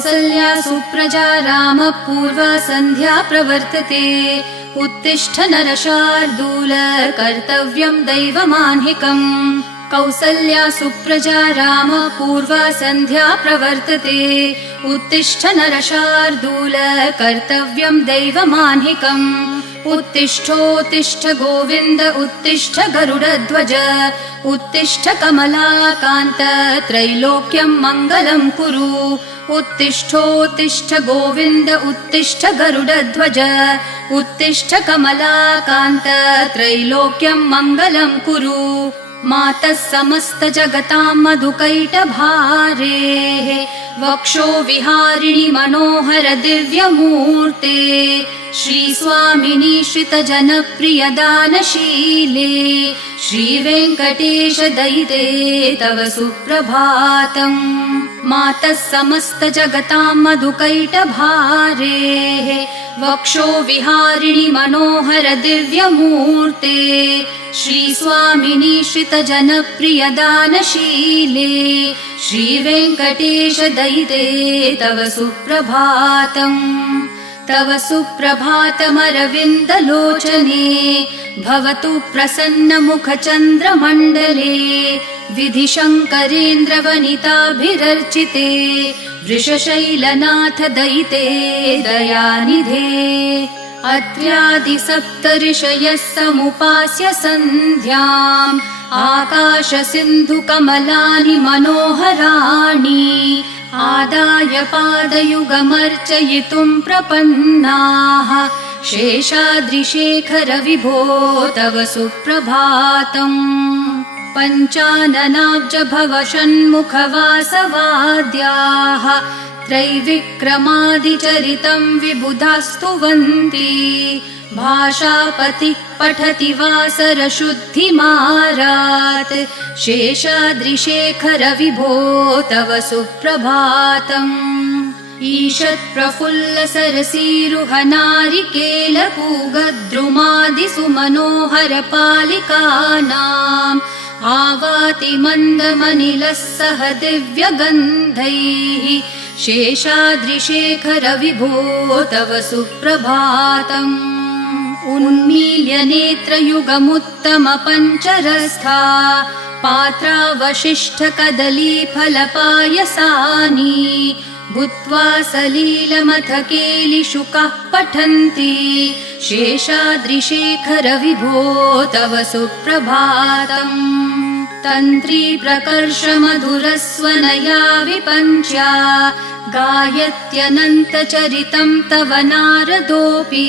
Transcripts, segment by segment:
कौसल्या सुप्रजा रामः पूर्वा सन्ध्या प्रवर्तते उत्तिष्ठ नरशार्दूल कर्तव्यं दैवमाह्निकम् कौसल्या सुप्रजा रामः पूर्वा सन्ध्या प्रवर्तते उत्तिष्ठ नरशार्दूल कर्तव्यं दैवमाह्निकम् उत्तिष्ठोत्तिष्ठ गोविन्द उत्तिष्ठ गरुडध्वज उत्तिष्ठ कमलाकान्त त्रैलोक्यं मङ्गलं कुरु उत्तिष्ठोत्तिष्ठ गोविन्द उत्तिष्ठ गरुडध्वज उत्तिष्ठ कमलाकान्त त्रैलोक्यं मङ्गलं कुरु मातः समस्त जगतां मधुकैटभारेः वक्षो विहारिणि मनोहर दिव्यमूर्ते श्रीस्वामिनि श्रितजनप्रिय दानशीले श्रीवेङ्कटेश दयिते तव सुप्रभातम् मातः समस्त जगतां मधुकैटभारेः वक्षो विहारिणि मनोहर दिव्यमूर्ते श्रीस्वामिनि श्रितजनप्रिय दानशीले श्रीवेङ्कटेश दयिते तव सुप्रभातम् तव सुप्रभातमरविन्दलोचने भवतु प्रसन्नमुखचन्द्रमण्डले विधिशङ्करेन्द्रवनिताभिरर्चिते वृषशैलनाथ दयिते दयानिधे अत्र्यादिसप्तऋषयः समुपास्य सन्ध्याम् आकाशसिन्धुकमलानि मनोहराणि आदाय पादयुगमर्चयितुं प्रपन्नाः शेषाद्रिशेखर विभो तव सुप्रभातम् पञ्चाननाब्ज भव षण्मुखवासवाद्याः त्रैविक्रमादिचरितं विबुधास्तुवन्ति भाषापतिः पठति वासरशुद्धिमारात् शेषाद्रिशेखर विभो तव सुप्रभातम् ईषत्प्रफुल्लसरसीरुहनारिकेलपूगद्रुमादिसुमनोहरपालिकानाम् आवाति मन्दमनिलः सह दिव्यगन्धैः शेषाद्रिशेखर विभो तव सुप्रभातम् उन्मील्य नेत्रयुगमुत्तम पञ्चरस्था पात्रावशिष्ठकदलीफलपायसानि भूत्वा सलीलमथ केलिशुकाः पठन्ति शेषाद्रिशेखर विभो तव सुप्रभातम् तन्त्री प्रकर्ष मधुरस्वनया विपञ्च्या गायत्यनन्तचरितं तव नारदोऽपि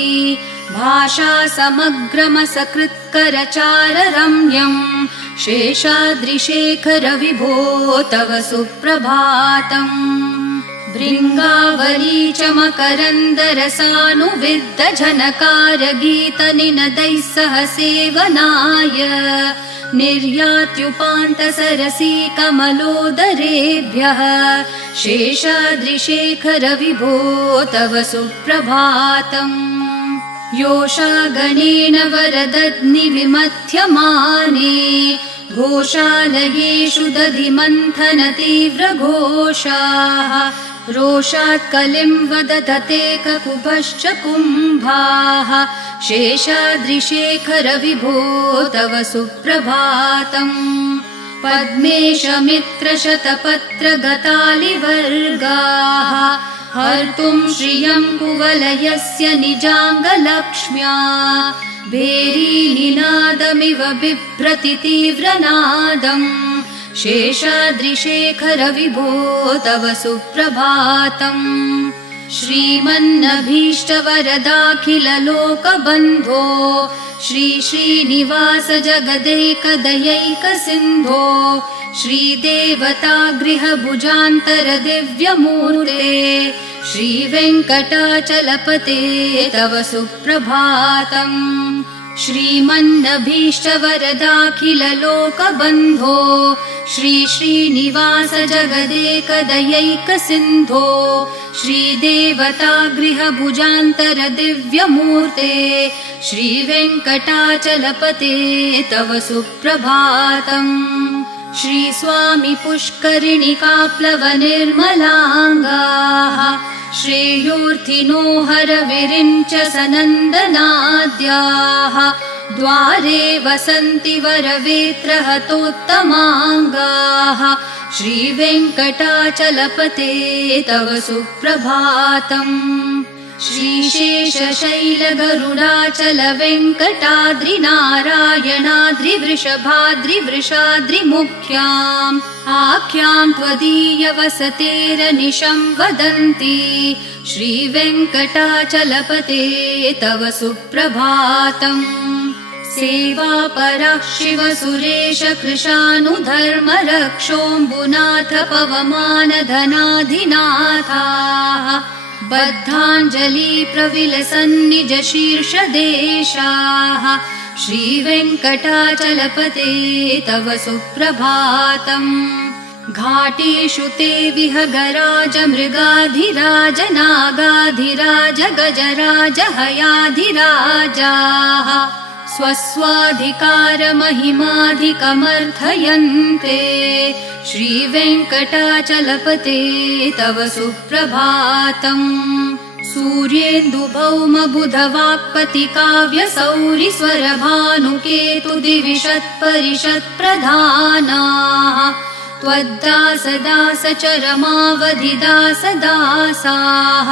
भाषा समग्रमसकृत्करचाररम्यम् शेषाद्रिशेखर विभो तव सुप्रभातम् भृङ्गावली च मकरन्दरसानुविद्धझनकारगीतनिनदैः सह सेवनाय निर्यात्युपान्तसरसी कमलोदरेभ्यः शेषाद्रिशेखर विभो तव सुप्रभातम् योषागणेन वरदग्निविमथ्यमाने घोषालयेषु दधिमन्थन तीव्रघोषाः रोषात् कलिं वदधते ककुभश्च कुम्भाः शेषाद्रिशेखर विभो तव सुप्रभातम् पद्मेशमित्रशतपत्रगतालिवर्गाः हर्तुं श्रियं कुवलयस्य निजाङ्गलक्ष्म्या भेरीनिनादमिव बिभ्रति तीव्रनादम् शेषाद्रिशेखर विभो तव सुप्रभातम् श्रीमन्नभीष्टवरदाखिललोकबन्धो श्री श्रीनिवास जगदैकदयैकसिन्धो श्रीदेवतागृहभुजान्तर दिव्यमूर्ते श्रीवेङ्कटाचलपते तव सुप्रभातम् श्रीमन्नभीष्टवरदाखिललोकबन्धो श्री श्रीनिवास जगदेकदयैकसिन्धो श्रीदेवतागृहभुजान्तर दिव्यमूर्ते श्रीवेङ्कटाचलपते तव सुप्रभातम् श्रीस्वामी पुष्करिणिकाप्लवनिर्मलाङ्गाः श्रेयोर्थिनो हरविरिञ्च सनन्दनाद्याः द्वारे वसन्ति वरवेत्रहतोत्तमाङ्गाः श्रीवेङ्कटाचलपते तव सुप्रभातम् श्रीशेषशैलगरुडाचल वेङ्कटाद्रिनारायणाद्रिवृषभाद्रिवृषाद्रिमुख्याम् आख्याम् त्वदीयवसतेरनिशं वदन्ति श्रीवेङ्कटाचलपते तव सुप्रभातम् सेवापरः शिवसुरेश कृशानुधर्मरक्षोऽम्बुनाथ पवमानधनाधिनाथाः बद्धाञ्जलि प्रविलसन्निज शीर्षदेशाः श्रीवेङ्कटाचलपते तव सुप्रभातम् घाटेषु ते विहगराज मृगाधिराज नागाधिराज गजराज हयाधिराजाः स्वस्वाधिकारमहिमाधिकमर्थयन्ते श्रीवेङ्कटाचलपते तव सुप्रभातम् सूर्येन्दुभौमबुधवाक्पतिकाव्यसौरिस्वरभानुकेतुदिविषत्परिषत्प्रधानाः त्वद्दासदासचरमावधिदासदासाः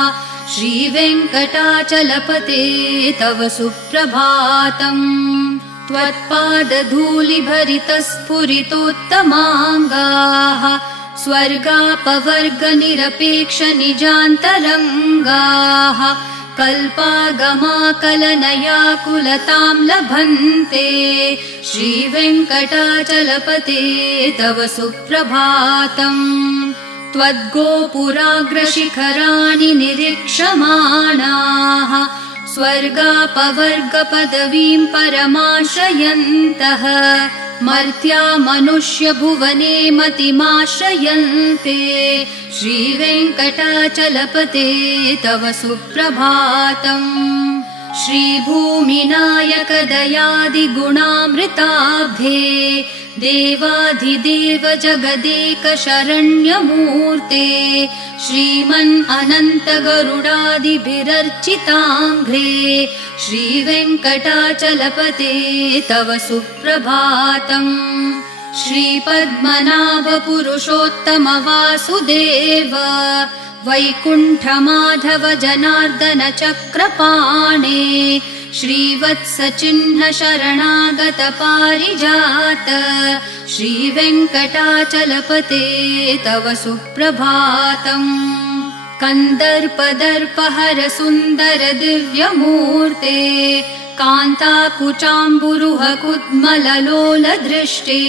श्रीवेङ्कटाचलपते तव सुप्रभातम् त्वत्पादधूलिभरितस्फुरितोत्तमाङ्गाः स्वर्गापवर्गनिरपेक्षनिजान्तरङ्गाः कल्पागमाकलनयाकुलतां लभन्ते श्रीवेङ्कटाचलपते तव सुप्रभातम् त्वद्गोपुराग्रशिखराणि निरीक्षमाणाः स्वर्गापवर्गपदवीं परमाश्रयन्तः मर्त्या मनुष्यभुवने मतिमाश्रयन्ते श्रीवेङ्कटाचलपते तव सुप्रभातम् श्रीभूमिनायकदयादिगुणामृताब्धे देवाधिदेव जगदेक शरण्यमूर्ते श्रीमन् अनन्त गरुडादिभिरर्चिताङ्घ्रे श्रीवेङ्कटाचलपते तव सुप्रभातम् श्रीपद्मनाभ पुरुषोत्तम वासुदेव वैकुण्ठमाधव जनार्दन चक्रपाणे श्रीवत्सचिह्न शरणागत पारिजात श्रीवेङ्कटाचलपते तव सुप्रभातम् कन्दर्पदर्पहर सुन्दर दिव्यमूर्ते कान्ताकुचाम्बुरुह कुड्मललोल दृष्टे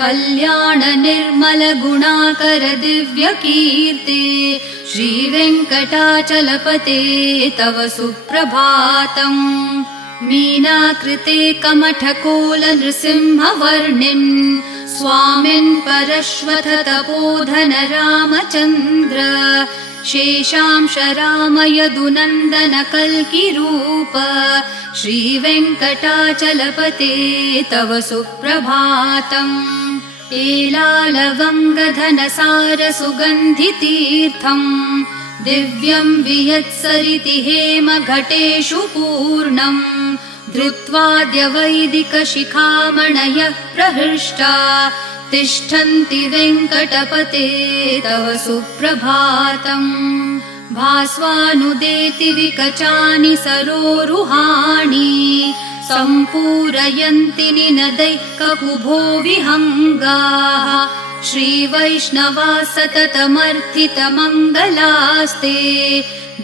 कल्याण निर्मल गुणाकर दिव्यकीर्ते श्रीवेङ्कटाचलपते तव सुप्रभातम् मीनाकृते कमठकोल नृसिंहवर्णिन् स्वामिन् परश्वथ तपोधन रामचन्द्र शेषांश राम यदुनन्दन कल्किरूप श्रीवेङ्कटाचलपते तव सुप्रभातम् एलालवङ्गधनसार सुगन्धितीर्थम् दिव्यं वियत्सरिति हेम घटेषु पूर्णम् धृत्वाद्य वैदिकशिखामणयः प्रहृष्टा तिष्ठन्ति वेङ्कटपते तव सुप्रभातम् भास्वानुदेति विकचानि सरोरुहाणि सम्पूरयन्ति निनदैः ककुभो विहङ्गाः श्रीवैष्णवा सततमर्थितमङ्गलास्ते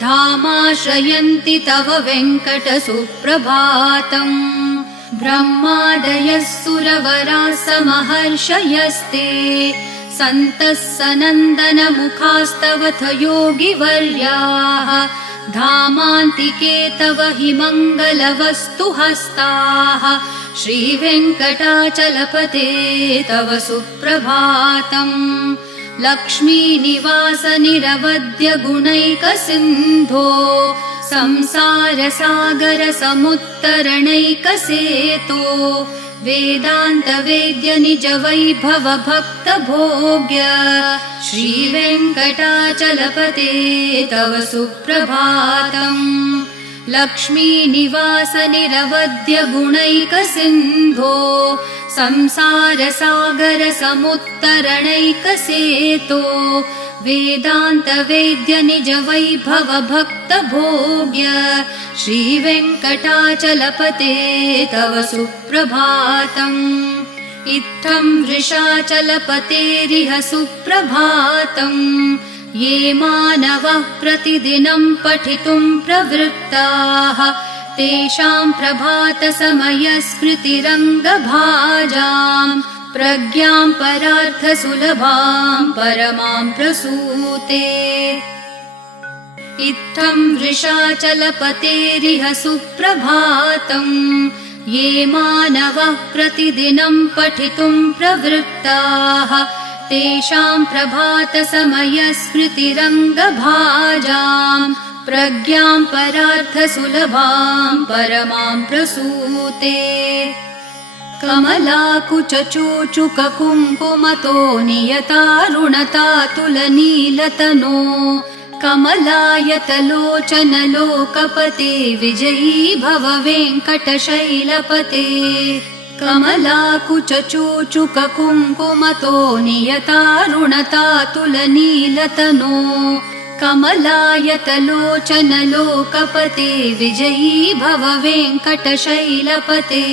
धामाश्रयन्ति तव वेङ्कट सुप्रभातम् ब्रह्मादयः सुरवराः समहर्षयस्ते सन्तः सनन्दन मुखास्तवथ योगिवर्याः धामान्तिके तव हि मङ्गलवस्तु हस्ताः श्रीवेङ्कटाचलपते तव सुप्रभातम् लक्ष्मीनिवास निरवद्य गुणैकसिन्धो संसार सागर समुत्तरणैकसेतो वेदान्तवेद्य निजवैभव भक्तभोग्य श्रीवेङ्कटाचलपते तव सुप्रभातम्। लक्ष्मीनिवास निरवध्य गुणैकसिन्धो संसारसागर समुत्तरणैकसेतो वेदान्तवेद्य निजवैभव भक्तभोग्य श्रीवेङ्कटाचलपते तव सुप्रभातम्। इत्थं वृषाचलपतेरिह सुप्रभातम्। ये मानवः प्रतिदिनं पठितुं प्रवृत्ताः तेषां प्रभातसमयस्मृतिरङ्गभाजाम् प्रज्ञां परार्थसुलभां परमां प्रसूते। इत्थं वृषाचलपतेरिह सुप्रभातम्। ये मानवः प्रतिदिनं पठितुं प्रवृत्ताः तेषां प्रभातसमयस्मृतिरङ्गभाजाम् प्रज्ञां परार्थसुलभां परमां प्रसूते। कमलाकुचूचुककुङ्कुमतो नियतारुणतातुलनीलतनो कमलायतलोचनलोकपते विजयी भव वेङ्कटशैलपते। कमलाकुचूचुककुङ्कुमतो नियतारुणतातुलनीलतनो कमलायतलोचनलोकपते विजयी भव वेङ्कटशैलपते।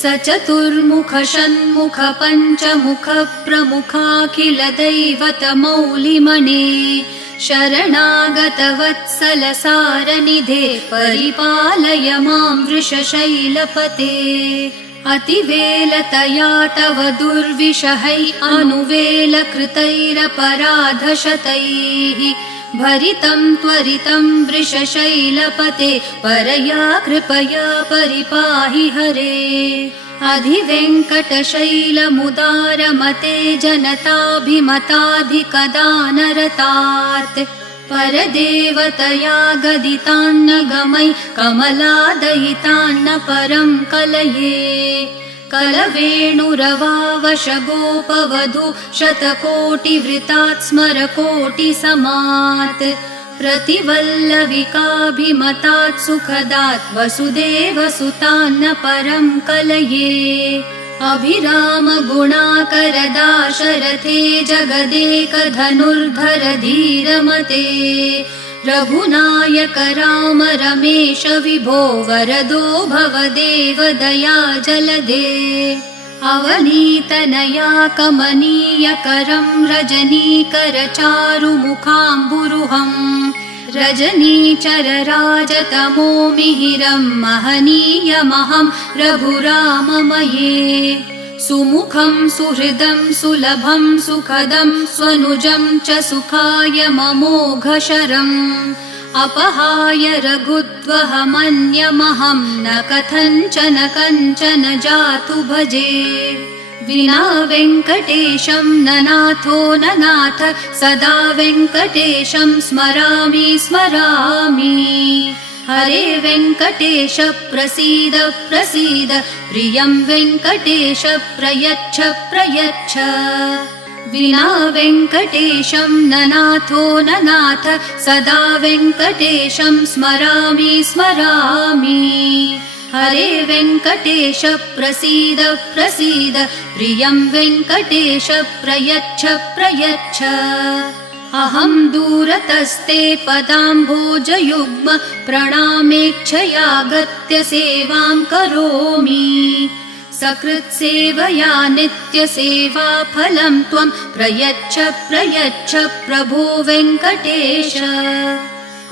स चतुर्मुख षण्मुख पञ्चमुख प्रमुखाखिल दैवतमौलिमणे शरणागतवत्सल सारनिधे परिपालय मां वृषशैलपते। अतिवेलतया तव दुर्विषहै अनुवेलकृतैरपराधशतैः भरितं त्वरितं वृषशैलपते परया कृपया परिपाहि हरे। अधिवेङ्कटशैलमुदारमते जनताभिमताधिकदानरतात् परदेवतया गदितान्न गमै कमलादयितान्न परं कलये। कलवेणुरवावशगोपवधू शतकोटिवृतात् स्मरकोटिसमात् प्रतिवल्लविकाभिमतात् सुखदात् वसुदेवसुतान्न परं कलये। अभिराम गुणाकरदाशरथे जगदेकधनुर्धर धीरमते रघुनायक राम रमेश विभो वरदो भवदेव दया जलदे। अवनीतनया कमनीयकरं रजनीकर चारुमुखाम्बुरुहं रजनीचरराजतमो मिहिरं महनीयमहं रघुराममये। सुमुखं सुहृदं सुलभं सुखदं स्वनुजं च सुखाय ममोघशरम् अपहाय रघुत्वहमन्यमहं न कथञ्चन कञ्चन जातु भजे। विना वेङ्कटेशं न नाथो न नाथ सदा वेङ्कटेशं स्मरामि स्मरामि। हरे वेङ्कटेश प्रसीद प्रसीद प्रियं वेङ्कटेश प्रयच्छ प्रयच्छ। विना वेङ्कटेशं न नाथो न नाथ सदा वेङ्कटेशं स्मरामि स्मरामि। हरे वेङ्कटेश प्रसीद प्रसीद प्रियं वेङ्कटेश प्रयच्छ प्रयच्छ। अहं दूरतस्ते पदाम्भोजयुग्म प्रणामेच्छयागत्य सेवां करोमि। सकृत्सेवया नित्यसेवाफलं त्वं प्रयच्छ प्रयच्छ प्रभो वेङ्कटेश।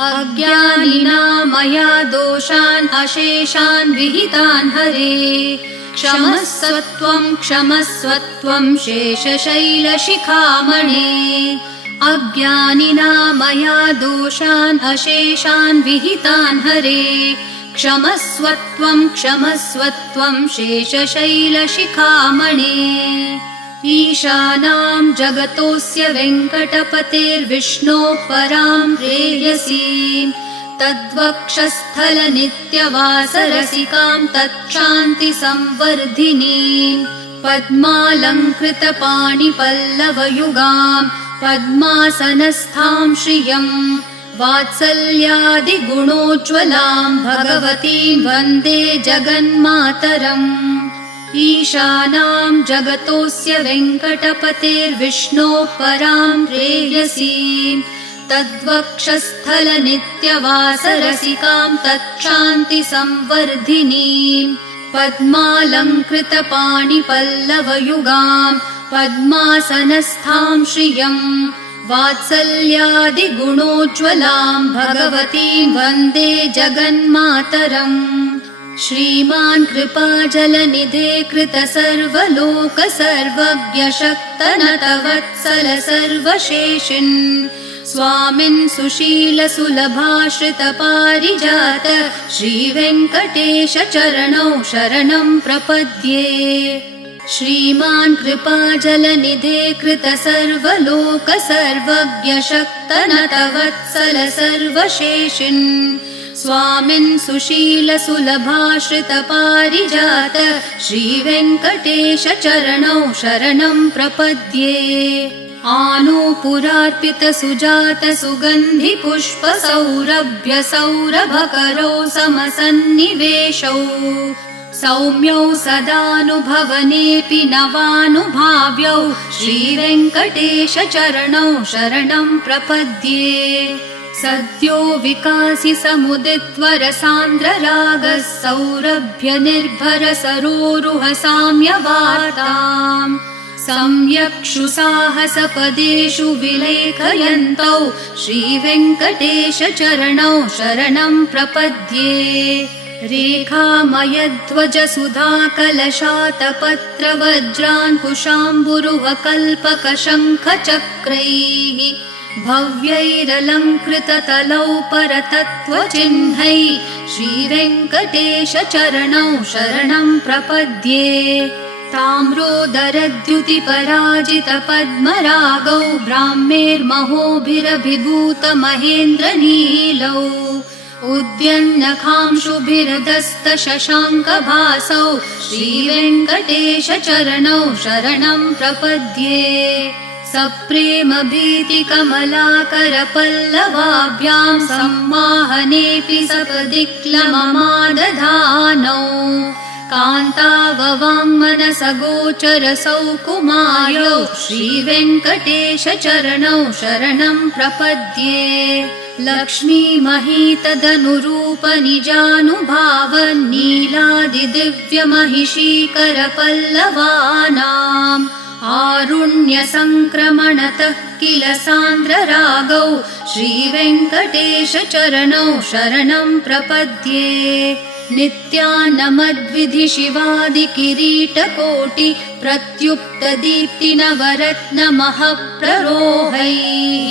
अज्ञानिना मया दोषान् अशेषान् विहितान् हरे क्षमस्वत्वं क्षमस्वत्वं शेषशैलशिखामणे। अज्ञानिना मया दोषान् अशेषान् विहितान् हरे क्षमस्वत्वं क्षमस्वत्वं शेषशैलशिखामणे। ईशानां जगतोऽस्य वेङ्कटपतेर्विष्णोः परां प्रेयसीं तद्वक्षस्थलनित्यवासरसिकां तच्छान्तिसंवर्धिनीं पद्मालङ्कृतपाणिपल्लवयुगां पद्मासनस्थां श्रियम् वात्सल्यादिगुणोज्ज्वलां भगवतीं वन्दे जगन्मातरम् ईशानां जगतोऽस्य वेङ्कटपतेर्विष्णोः परां प्रेयसीं तद्वक्षस्थलनित्यवासरसिकां तच्छान्तिसंवर्धिनीं पद्मालङ्कृतपाणिपल्लवयुगां पद्मासनस्थां श्रियम् वात्सल्यादिगुणोज्ज्वलां भगवतीं वन्दे जगन्मातरम् श्रीमान् कृपाजलनिधे कृतसर्वलोकसर्वज्ञ शक्तनतवत्सल सर्वशेषिन् स्वामिन् सुशीलसुलभाश्रितपारिजात श्रीवेङ्कटेश चरणौ शरणं प्रपद्ये श्रीमान् कृपाजलनिधे कृतसर्वलोकसर्वज्ञ शक्तनतवत्सल सर्वशेषिन् स्वामिन् सुशीलसुलभाश्रितपारिजात श्रीवेङ्कटेश चरणौ शरणं प्रपद्ये आनूपुरार्पितसुजातसुगन्धिपुष्पसौरभ्यसौरभकरौ समसन्निवेशौ सौम्यौ सदानुभवनेऽपि नवानुभाव्यौ श्रीवेङ्कटेश चरणौ शरणं प्रपद्ये सद्यो विकासि समुदित्वरसान्द्ररागः सौरभ्यनिर्भर सरोरुह साम्यवार्ताम् सम्यक्षु साहसपदेषु विलेखयन्तौ श्रीवेङ्कटेश चरणौ शरणं प्रपद्ये रेखामयध्वज सुधाकलशातपत्रवज्राङ्कुशाम्बुरुहकल्पकशङ्खचक्रैः भव्यैरलङ्कृततलौ परतत्त्वचिह्नैः श्रीवेङ्कटेश चरणौ शरणं प्रपद्ये ताम्रोदरद्युतिपराजितपद्मरागौ ब्राह्मेर्महोभिरभिभूतमहेन्द्रनीलौ उद्यन्नखांशुभिरदस्तशशाङ्कभासौ श्रीवेङ्कटेश चरणौ शरणं प्रपद्ये सप्रेमभीतिकमलाकरपल्लवाभ्यां सम्माहनेऽपि सपदि क्लममादधानौ कान्ताववाङ्मनसगोचरसौकुमार्यौ श्रीवेङ्कटेश चरणौ शरणं प्रपद्ये लक्ष्मीमहीतदनुरूपनिजानुभावन्नीलादिदिव्यमहिषीकरपल्लवानाम् आरुण्यसङ्क्रमणतः किल सान्द्ररागौ श्रीवेङ्कटेश चरणौ शरणं प्रपद्ये नित्यानमद्विधि शिवादिकिरीटकोटि प्रत्युक्तदीप्तिनवरत्नमःप्ररोहैः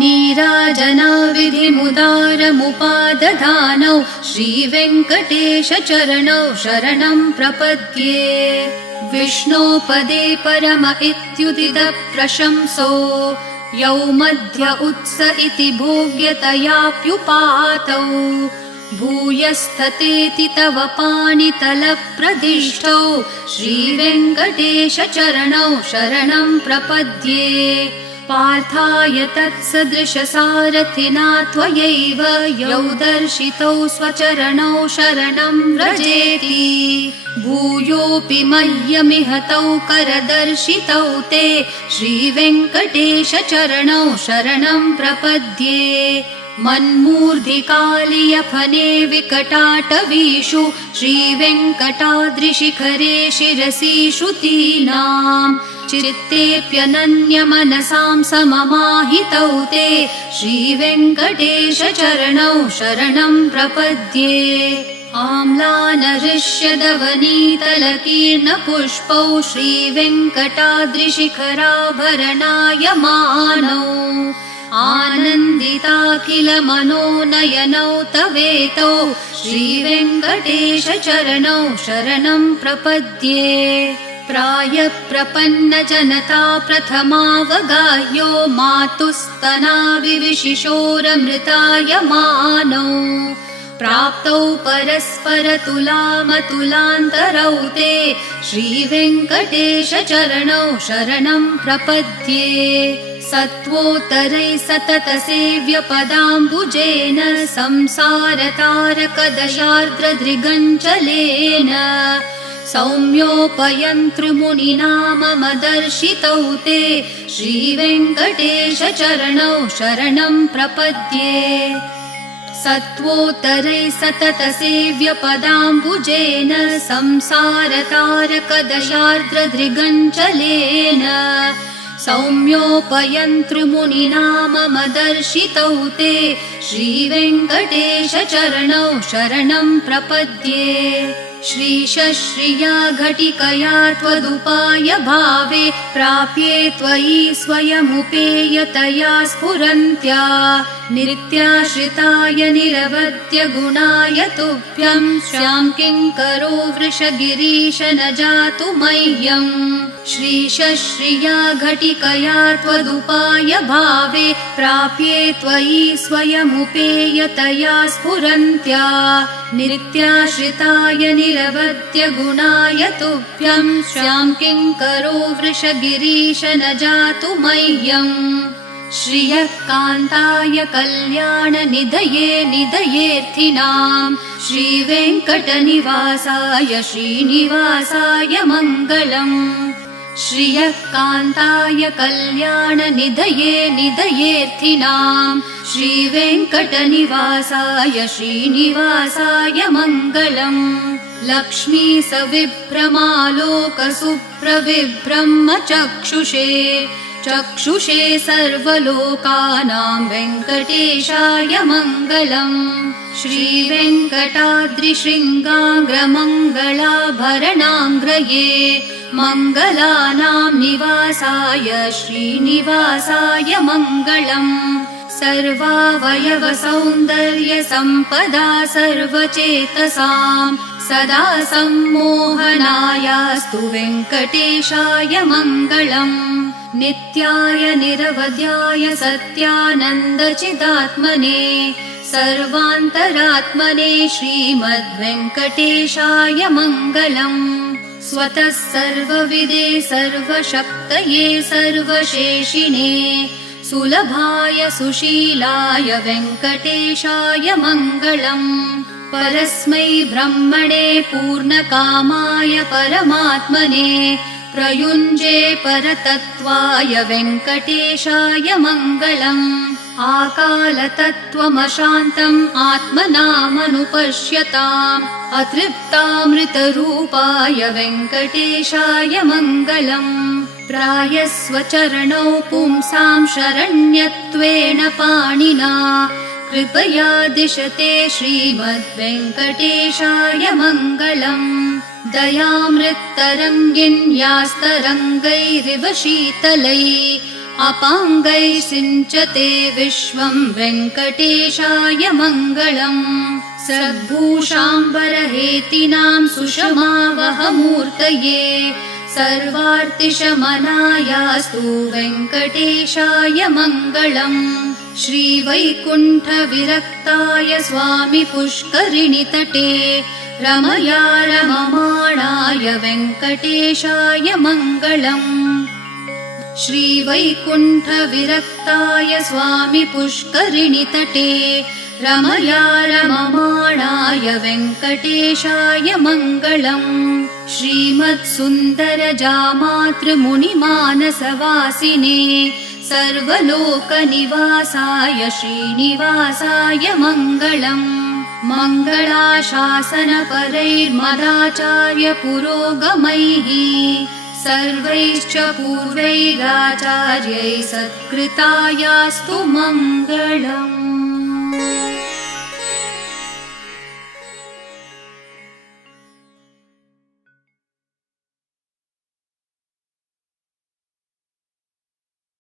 नीराजनाविधिमुदारमुपादधानौ श्रीवेङ्कटेश चरणौ शरणं प्रपद्ये विष्णोपदे परम इत्युदितः प्रशंसो यौ मध्य उत्स इति भोग्यतयाप्युपातौ भूयस्ततेति तव पाणितलप्रदिष्टौ श्रीवेङ्कटेश चरणौ शरणं प्रपद्ये पार्थाय तत्सदृशसारथिना त्वयैव यौ दर्शितौ स्वचरणौ शरणं व्रजेति भूयोऽपि मह्यमिह तौ करदर्शितौ ते श्रीवेङ्कटेश चरणौ शरणं प्रपद्ये मन्मूर्धिकालियफने विकटाटवीषु श्रीवेङ्कटाद्रिशिखरे शिरसि श्रुतीनाम् चित्तेऽप्यनन्यमनसां सममाहितौ ते श्रीवेङ्कटेश चरणौ शरणं प्रपद्ये आम्लानहृष्यदवनीतलकीर्णपुष्पौ श्रीवेङ्कटाद्रिशिखराभरणायमानौ आनन्दिताखिलमनोनयनौ तवेतौ श्रीवेङ्कटेश चरणौ शरणं प्रपद्ये प्रायप्रपन्नजनता प्रथमावगाह्यो मातुस्तनाविविशिशोरमृतायमानौ प्राप्तौ परस्परतुलामतुलान्तरौ ते श्रीवेङ्कटेशचरणौ शरणं प्रपद्ये सत्वोत्तरैः सततसेव्यपदाम्बुजेन संसारतारकदशार्द्रदृगञ्चलेन सौम्योपयन्तृमुनिना मम दर्शितौ ते श्रीवेङ्कटेशचरणौ शरणं प्रपद्ये सत्वोत्तरैः सततसेव्यपदाम्बुजेन संसारतारकदशार्द्रदृगञ्चलेन सौम्योपयन्तृमुनिना मम दर्शितौ ते श्रीवेङ्कटेशचरणौ शरणं प्रपद्ये श्रीशश्रिया घटिकया त्वदुपाय भावे प्राप्ये त्वयि स्वयमुपेयतया स्फुरन्त्या नित्याश्रिताय निरवद्य गुणाय तुभ्यं स्यां किङ्करो वृषगिरीश न जातु मह्यम् श्रीशश्रिया घटिकया त्वदुपाय भावे प्राप्ये त्वयि स्वयमुपेयतया स्फुरन्त्या नित्याश्रिताय निरवद्य गुणाय तुभ्यं स्यां किङ्करो वृषगिरीश न जातु मह्यम् श्रियः कान्ताय कल्याणनिधये निधयेऽर्थिनां श्रीवेङ्कटनिवासाय श्रीनिवासाय मङ्गलम् श्रियः कान्ताय कल्याणनिधये निधयेऽर्थिनां श्रीवेङ्कटनिवासाय श्रीनिवासाय मङ्गलम् लक्ष्मी सविभ्रमालोकसुप्रविभ्रमचक्षुषे चक्षुषे सर्वलोकानां वेङ्कटेशाय मङ्गलम् श्रीवेङ्कटाद्रिशृङ्गाग्रमङ्गलाभरणाङ्ग्रये मङ्गलानां निवासाय श्रीनिवासाय मङ्गलम् सर्वावयवसौन्दर्यसम्पदा सर्वचेतसां सदा सम्मोहनायास्तु वेङ्कटेशाय मङ्गलम् नित्याय निरवध्याय सत्यानन्दचिदात्मने सर्वान्तरात्मने श्रीमद्वेङ्कटेशाय मङ्गलम् स्वतः सर्वविदे सर्वशक्तये सर्वशेषिणे सुलभाय सुशीलाय वेङ्कटेशाय मङ्गलम् परस्मै ब्रह्मणे पूर्णकामाय परमात्मने प्रयुञ्जे परतत्त्वाय वेङ्कटेशाय मङ्गलम् आकालतत्त्वमशान्तम् आत्मनामनुपश्यताम् अतृप्तामृतरूपाय वेङ्कटेशाय मङ्गलम् प्रायस्वचरणौ पुंसां शरण्यत्वेन पाणिना कृपया दिशते श्रीमद्वेङ्कटेशाय मङ्गलम् दयामृत्तरङ्गिन्यास्तरङ्गैरिव शीतलैः अपाङ्गैः सिञ्चते विश्वं वेङ्कटेशाय मङ्गलम् सद्भूषाम्बरहेतिनां सुषमावहमूर्तये सर्वार्तिशमनायास्तु वेङ्कटेशाय मङ्गलम् श्रीवैकुण्ठविरक्ताय स्वामि पुष्करिणीतटे रमया रममाणाय वेङ्कटेशाय मङ्गलम् श्रीवैकुण्ठविरक्ताय स्वामि पुष्करिणीतटे रमया रममाणाय वेङ्कटेशाय मङ्गलम् श्रीमत्सुन्दरजामातृमुनिमानसवासिने सर्वलोकनिवासाय श्रीनिवासाय मङ्गलम् मङ्गलाशासनपरैर्मदाचार्य पुरोगमैः सर्वैश्च पूर्वैराचार्यैः सत्कृतायास्तु मङ्गलम्।